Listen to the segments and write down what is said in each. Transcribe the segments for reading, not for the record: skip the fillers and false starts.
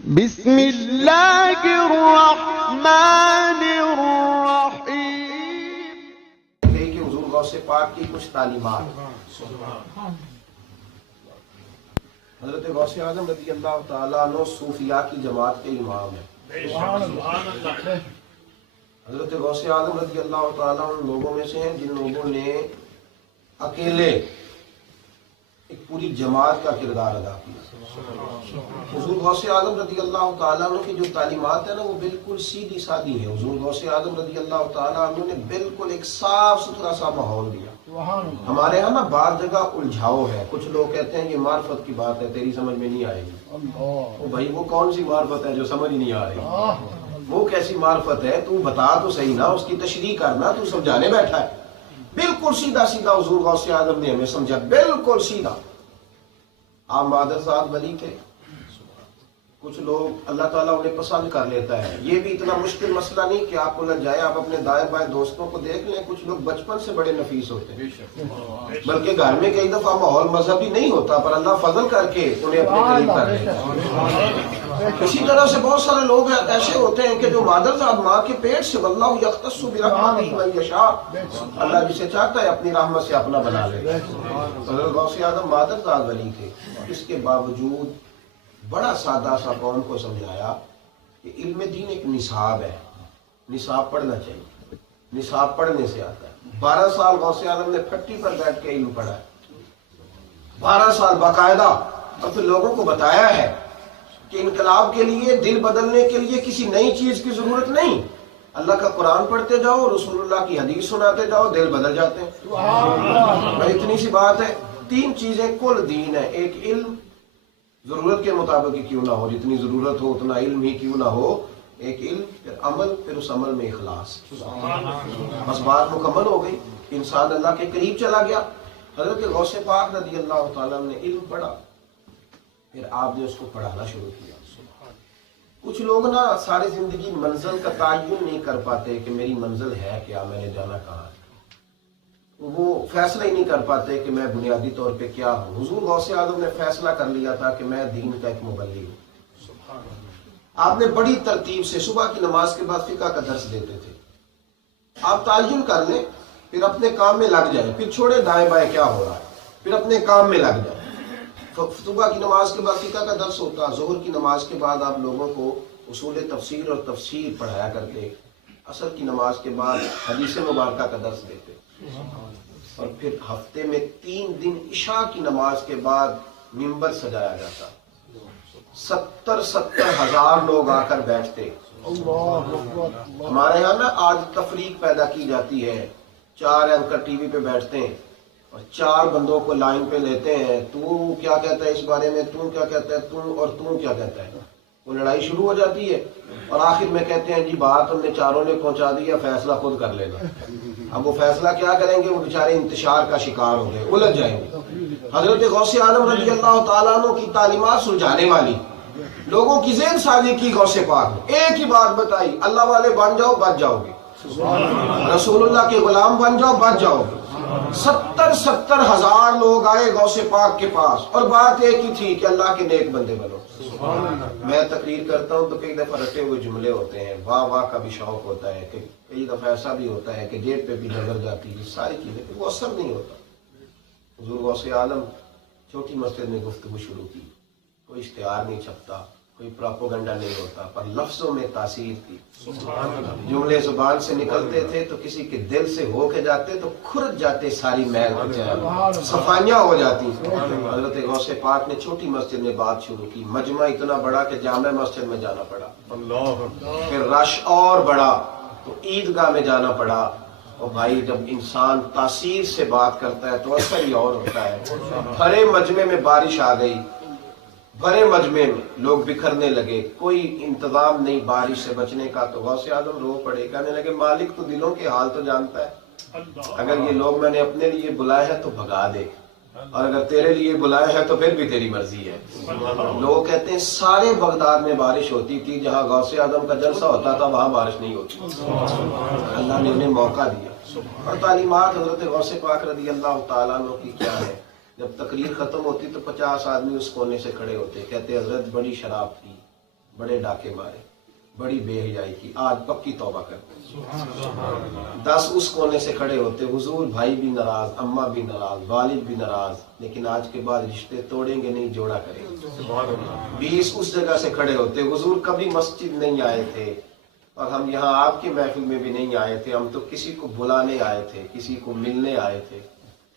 بسم اللہ الرحمن الرحیم۔ کہ حضور غوث پاک کی کچھ تعلیمات۔ حضرت غوث اعظم رضی اللہ تعالیٰ عنہ صوفیاء کی جماعت کے امام ہیں۔ حضرت غوث اعظم رضی اللہ تعالیٰ عنہ لوگوں میں سے ہیں جن لوگوں نے اکیلے ایک پوری جماعت کا کردار ادا کیا۔ حضور غوث اعظم رضی اللہ تعالیٰ عنہ کی جو تعلیمات ہیں نا وہ بالکل سیدھی سادی ہیں۔ حضور غوث اعظم رضی اللہ تعالیٰ عنہ نے بالکل ایک صاف ستھرا سا ماحول دیا۔ ہمارے ہاں نا بعض جگہ الجھاؤ ہے، کچھ لوگ کہتے ہیں یہ معرفت کی بات ہے، تیری سمجھ میں نہیں آئے گی۔ بھائی وہ کون سی معرفت ہے جو سمجھ نہیں آ رہی؟ وہ کیسی معرفت ہے؟ تو بتا تو صحیح نا، اس کی تشریح کرنا، تو سمجھانے بیٹھا ہے۔ بالکل سیدھا سیدھا حضور غوث اعظم نے ہمیں سمجھا، بالکل سیدھا۔ آپ مادر صاحب ولی تھے، کچھ لوگ اللہ تعالیٰ انہیں پسند کر لیتا ہے۔ یہ بھی اتنا مشکل مسئلہ نہیں کہ آپ الجھ جائیں، آپ اپنے دائیں بائیں دوستوں کو دیکھ لیں، کچھ لوگ بچپن سے بڑے نفیس ہوتے ہیں، بلکہ گھر میں کئی دفعہ ماحول مذہبی نہیں ہوتا پر اللہ فضل کر کے انہیں اپنے قریب کر لیتا ہے۔ اسی طرح سے بہت سارے لوگ ایسے ہوتے ہیں کہ جو مادر صاحب ماں کے پیٹ سے واللہ یختص برحمتہ من یشاء، اللہ جسے چاہتا ہے اپنی رحمت سے اپنا بنا لیتا ہے۔ حضرت غوث اعظم مادر صاحب ولی تھے، اس کے باوجود بڑا سادہ سا قوم کو سمجھایا کہ علم دین ایک نصاب ہے، نصاب پڑھنا چاہیے، نصاب پڑھنے سے آتا ہے۔ 12 سال غوث اعظم نے پھٹی پر بیٹھ کے علم پڑھا ہے، 12 سال باقاعدہ، اور پھر لوگوں کو بتایا ہے کہ انقلاب کے لیے، دل بدلنے کے لیے کسی نئی چیز کی ضرورت نہیں، اللہ کا قرآن پڑھتے جاؤ، رسول اللہ کی حدیث سناتے جاؤ، دل بدل جاتے ہیں۔ بھائی اتنی سی بات ہے، 3 چیزیں کل دین ہے۔ ایک علم، ضرورت کے مطابق ہی کیوں نہ ہو، جتنی ضرورت ہو اتنا علم ہی کیوں نہ ہو، ایک علم، پھر عمل، پھر اس عمل میں اخلاص۔ بس بات مکمل ہو گئی، انسان اللہ کے قریب چلا گیا۔ حضرت غوث پاک رضی اللہ تعالیٰ نے علم پڑھا، پھر آپ نے اس کو پڑھانا شروع کیا۔ کچھ لوگ نا ساری زندگی منزل کا تعین نہیں کر پاتے کہ میری منزل ہے کیا، میں نے جانا کہاں ہے، وہ فیصلہ ہی نہیں کر پاتے کہ میں بنیادی طور پہ کیا ہوں۔ حضور غوث اعظم نے فیصلہ کر لیا تھا کہ میں دین کا ایک مبلغ ہوں۔ آپ نے بڑی ترتیب سے صبح کی نماز کے بعد فقہ کا درس دیتے تھے۔ آپ تعین کر لیں، پھر اپنے کام میں لگ جائیں، پھر چھوڑے دائیں بائیں کیا ہو رہا ہے، پھر اپنے کام میں لگ جائیں۔ صبح کی نماز کے بعد فقہ کا درس ہوتا، ظہر کی نماز کے بعد آپ لوگوں کو اصول تفسیر اور تفسیر پڑھایا کرتے، عصر کی نماز کے بعد حدیث مبارکہ کا درس دیتے، اور پھر ہفتے میں 3 دن عشاء کی نماز کے بعد ممبر سجایا جاتا، 70 ہزار لوگ آ کر بیٹھتے۔ ہمارے یہاں نا آج تفریق پیدا کی جاتی ہے، 4 اینکر ٹی وی پہ بیٹھتے ہیں اور 4 بندوں کو لائن پہ لیتے ہیں، تو کیا کہتا ہے اس بارے میں، تو کیا کہتا ہے، تو اور تو کیا کہتا ہے، وہ لڑائی شروع ہو جاتی ہے، اور آخر میں کہتے ہیں جی بات ہم نے چاروں نے پہنچا دی ہے، فیصلہ خود کر لینا۔ اب وہ فیصلہ کیا کریں گے، وہ بیچارے انتشار کا شکار ہو گئے، الجھ جائیں گے۔ حضرت غوث اعظم رضی اللہ تعالیٰ عنہ کی تعلیمات سلجھانے والی، لوگوں کی ذہن سازی کی غوث پاک نے، ایک ہی بات بتائی، اللہ والے بن جاؤ بچ جاؤ گے، رسول اللہ کے غلام بن جاؤ بچ جاؤ گے۔ 70 ہزار لوگ آئے غوث پاک کے پاس، اور بات ایک ہی تھی کہ اللہ کے نیک بندے بنو۔ میں تقریر کرتا ہوں تو کئی دفعہ رٹے ہوئے جملے ہوتے ہیں، واہ واہ کا بھی شوق ہوتا ہے، کہ کئی دفعہ ایسا بھی ہوتا ہے کہ جیب پہ بھی نظر جاتی ہے، ساری چیزیں، وہ اثر نہیں ہوتا۔ حضور غوث اعظم چھوٹی مسجد میں گفتگو شروع کی، کوئی اشتہار نہیں چھپتا، کوئی پراپوگنڈا نہیں ہوتا، پر لفظوں میں تاثیر تھی۔ جملے زبان سے نکلتے تھے تو کسی کے دل سے ہو کے جاتے تو کھرد جاتے، ساری میل صفائیاں ہو جاتی۔ حضرت غوث پاک نے چھوٹی مسجد میں بات شروع کی، مجمع اتنا بڑا کہ جامع مسجد میں جانا پڑا، پھر رش اور بڑا تو عیدگاہ میں جانا پڑا۔ اور بھائی جب انسان تاثیر سے بات کرتا ہے تو اثر ہی اور ہوتا ہے۔ بھرے مجمع میں بارش آ گئی، بڑے مجمع میں لوگ بکھرنے لگے، کوئی انتظام نہیں بارش سے بچنے کا، تو غوث اعظم رو پڑے، کہنے لگے مالک تو دلوں کے حال تو جانتا ہے، اگر یہ لوگ میں نے اپنے لیے بلائے ہیں تو بھگا دے، اور اگر تیرے لیے بلائے ہیں تو پھر بھی تیری مرضی ہے۔ لوگ کہتے ہیں سارے بغداد میں بارش ہوتی تھی، جہاں غوث اعظم کا جلسہ ہوتا تھا وہاں بارش نہیں ہوتی۔ اللہ نے انہیں موقع دیا۔ اور تعلیمات حضرت غوث پاک رضی اللہ تعالیٰ عنہ کی کیا ہے، جب تقریر ختم ہوتی تو 50 آدمی اس کونے سے کھڑے ہوتے، کہتے حضرت بڑی شراب تھی، बड़े डाके मारे, बड़ी बेहयाई की, आज पक्की तौबा करते हैं। 10 उस कोने से खड़े होते, हुजूर भाई भी नाराज, अम्मा भी नाराज, वालिद भी नाराज, लेकिन आज के बाद रिश्ते तोड़ेंगे नहीं, जोड़ा करेंगे। 20 उस जगह से खड़े होते, हुजूर कभी मस्जिद नहीं आए थे और हम यहाँ आपकी महफिल में भी नहीं आए थे, हम तो किसी को बुलाने आए थे, किसी को मिलने आए थे,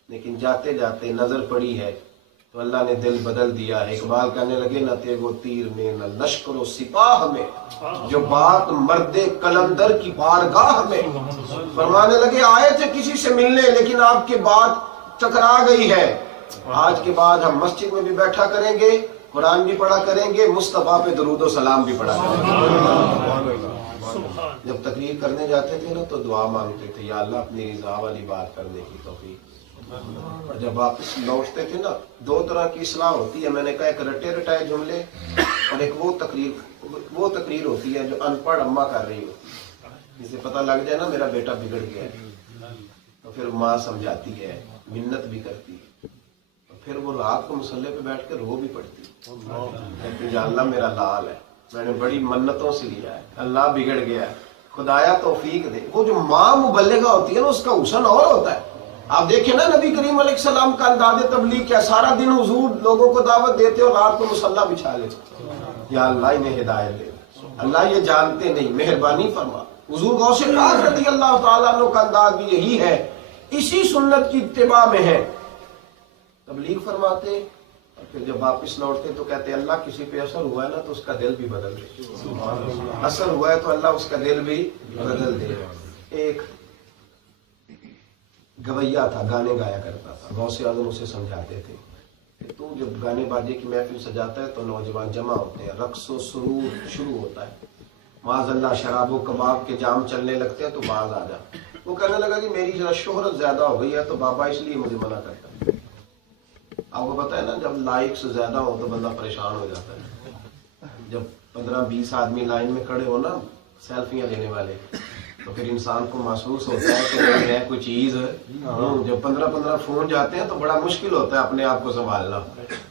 लेकिन जाते जाते नजर पड़ी है तो अल्लाह ने दिल बदल दिया है। इकबाल कहने लगे, न तेगो तीर में न लश्करो सिपाह में, जो बात मर्दे कलंदर की बारगाह में। फरमाने लगे, आए थे किसी से मिलने, लेकिन आपके बात टकरा गई है। आज के बाद हम मस्जिद में भी बैठा करेंगे, कुरान भी पढ़ा करेंगे, मुस्तफा पे दरूदो सलाम भी पढ़ा करेंगे। जब तकरीर करने जाते थे ना तो दुआ मांगते थे, या अल्लाह अपनी रिजा वाली बात करने की तौफीक। और जब वापस लौटते थे ना, 2 तरह की इस्लाह होती है। मैंने कहा, एक रटे रटाए जुमले और एक वो तकरीर होती है जो अनपढ़ अम्मा कर रही होती है, जिसे पता लग जाए ना मेरा बेटा बिगड़ गया है, तो फिर माँ समझाती है, मिन्नत भी करती है, तो फिर वो रात को मुसल्ले पे बैठ कर रो भी पड़ती है, या अल्लाह मेरा लाल है, मैंने बड़ी मन्नतों से लिया है, अल्लाह बिगड़ गया है, खुदाया तौफीक दे। वो जो माँ मुबल्लिगा होती है ना, उसका हुस्न और होता है। आप देखें ना, नबी करीम अलैहिस्सलाम का अंदाज़ तबलीग क्या, सारा दिन हुजूर लोगों को दावत देते और रात को मुसल्ला बिछा लेते। या अल्लाह इन्हें हिदायत दे, अल्लाह ये जानते नहीं, मेहरबानी फरमा। हुजूर गौसे पाक रज़ी अल्लाह तआला अन्हु का अंदाज भी यही है, इसी सुन्नत की इत्तिबा में है। तबलीग फरमाते और फिर जब वापिस लौटते तो कहते, अल्लाह किसी पे असर हुआ है ना तो उसका दिल भी बदल दे, असर हुआ है तो अल्लाह उसका दिल भी बदल दे। एक गवैया था, गाने गाया करता था, गौसे आज़म उसे समझाते थे कि तू जब गाने बाजे की महफिल सजाता है तो नौजवान जमा होते हैं, रक्स व सुरूर शुरू होता है, माज़अल्लाह शराबो कबाब के जाम चलने लगते हैं तो बाज आ जा। वो कहने लगा कि मेरी जरा शोहरत ज्यादा हो गई है तो बाबा इसलिए मुझे मना करता है। आपको पता है ना, जब लाइक से ज्यादा हो तो बंदा परेशान हो जाता है। जब 15-20 आदमी लाइन में खड़े हो ना सेल्फियां लेने वाले, तो फिर इंसान को महसूस होता है कि है कोई चीज। जब 15-15 फोन जाते हैं तो बड़ा मुश्किल होता है अपने आप को संभालना।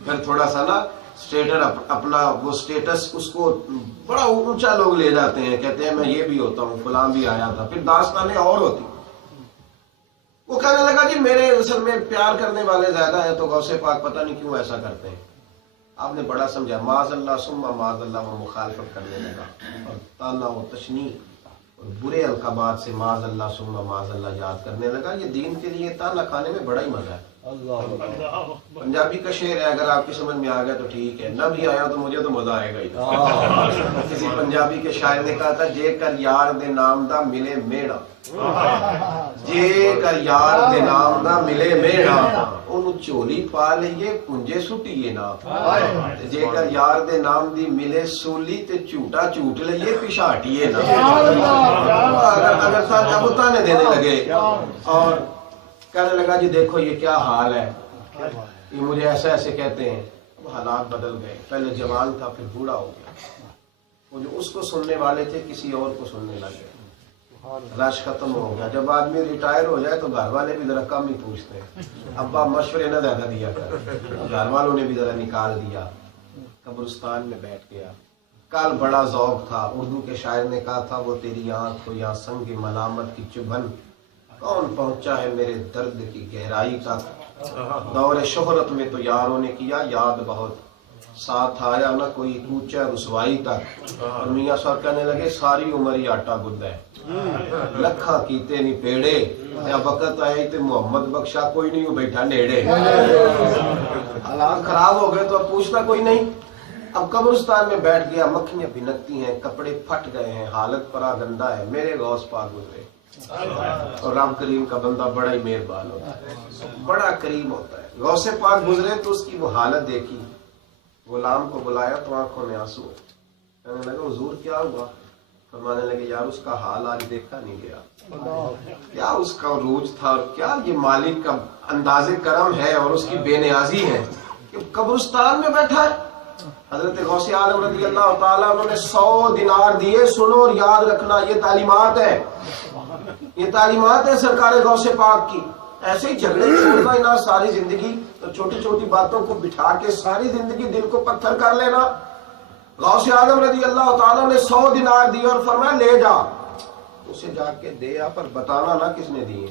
फिर थोड़ा सा ना अपना वो स्टेटस उसको बड़ा ऊंचा लोग ले जाते हैं, कहते हैं मैं ये भी होता हूँ, फलां भी आया था, फिर दास्तानें और होती। वो कहने लगा कि मेरे असल में प्यार करने वाले ज्यादा है तो गौसे पाक पता नहीं क्यों ऐसा करते हैं। आपने बड़ा समझा, माज़अल्लाह सुम्मा माज़अल्लाह वो मुखालफत करने लगा और ताना व तशनी और बुरे अलकाबात से माज़अल्लाह सुम्मा माज़अल्लाह याद करने लगा। ये दीन के लिए ताना खाने में बड़ा ही मजा है। पंजाबी का शेर है, अगर आपकी समझ में आ गया तो ठीक है, न भी आया तो मुझे तो मजा आएगा ही। किसी पंजाबी के शायर ने कहा था, जे कर यार दे नाम दा मिले मेड़ा, जे कर यार दे नाम दा मिले मेड़ा, ओनू झोली पा लईए पुंजे सुटिए ना, जे कर यार दे नाम दी मिले सूली ते झूठा झूठ लईए पिछाटिए ना। अगर ताने देने लगे और कहने लगा जी देखो ये क्या हाल है, ये मुझे ऐसे ऐसे कहते हैं। अब हालात बदल गए, पहले जवान था फिर बूढ़ा हो गया। वो जो उसको सुनने वाले थे किसी और को सुनने लगे, रश खत्म हो गया। जब आदमी रिटायर हो जाए तो घर वाले भी जरा कम ही पूछते हैं, अब्बा मशवरे न ज्यादा दिया कर, घर वालों ने भी जरा निकाल दिया। कब्रिस्तान में बैठ गया। कल बड़ा ज़ौक था, उर्दू के शायर ने कहा था, वो तेरी आंख हो या संग मलामत की चुभन, कौन पहुंचा है मेरे दर्द की गहराई तक। दौरे शोहरत में तो यारों ने किया याद बहुत, साथ आया ना कोई कूचा रुसवाई तक। और मियां साहब कहने लगे, सारी उम्र ही आटा गुद्दा है, लखा कीते नहीं पेड़े, या वक्त आए तो मोहम्मद बख्शा कोई नहीं बैठा नेड़े। हालात खराब हो गए तो अब पूछना कोई नहीं। अब कब्रिस्तान में बैठ गया, मक्खियां भिनकती हैं, कपड़े फट गए हैं, हालत परा गंदा है। मेरे गौस पाक गुजरे। और रब करीम का बंदा बड़ा ही मेहरबान होता है, बड़ा करीम होता है। गौसे पाक गुजरे तो उसकी वो हालत देखी, गुलाम को बुलाया तो आंखों में आंसू। कहने लगा, हुजूर क्या हुआ? फरमाने लगे, यार उसका हाल आज देखा नहीं गया, क्या उसका रूज था और क्या ये मालिक का अंदाजे करम है और उसकी बेनियाजी है कि कब्रिस्तान में बैठा है। हजरत गौसे आलम रज़ी अल्लाह ताला उन्होंने 100 दिनार दिए। सुनो और याद रखना, ये तालीमात है, ये तालीमात है सरकार गौसे पाक की। ऐसे ही झगड़े छोड़ना ही ना सारी जिंदगी, तो छोटी छोटी बातों को बिठा के सारी जिंदगी दिल को पत्थर कर लेना। غوث اعظم رضی اللہ تعالیٰ نے 100 دینار دیے اور فرمایا لے جا، اسے جا کے دے پر بتانا نہ کس نے دیے۔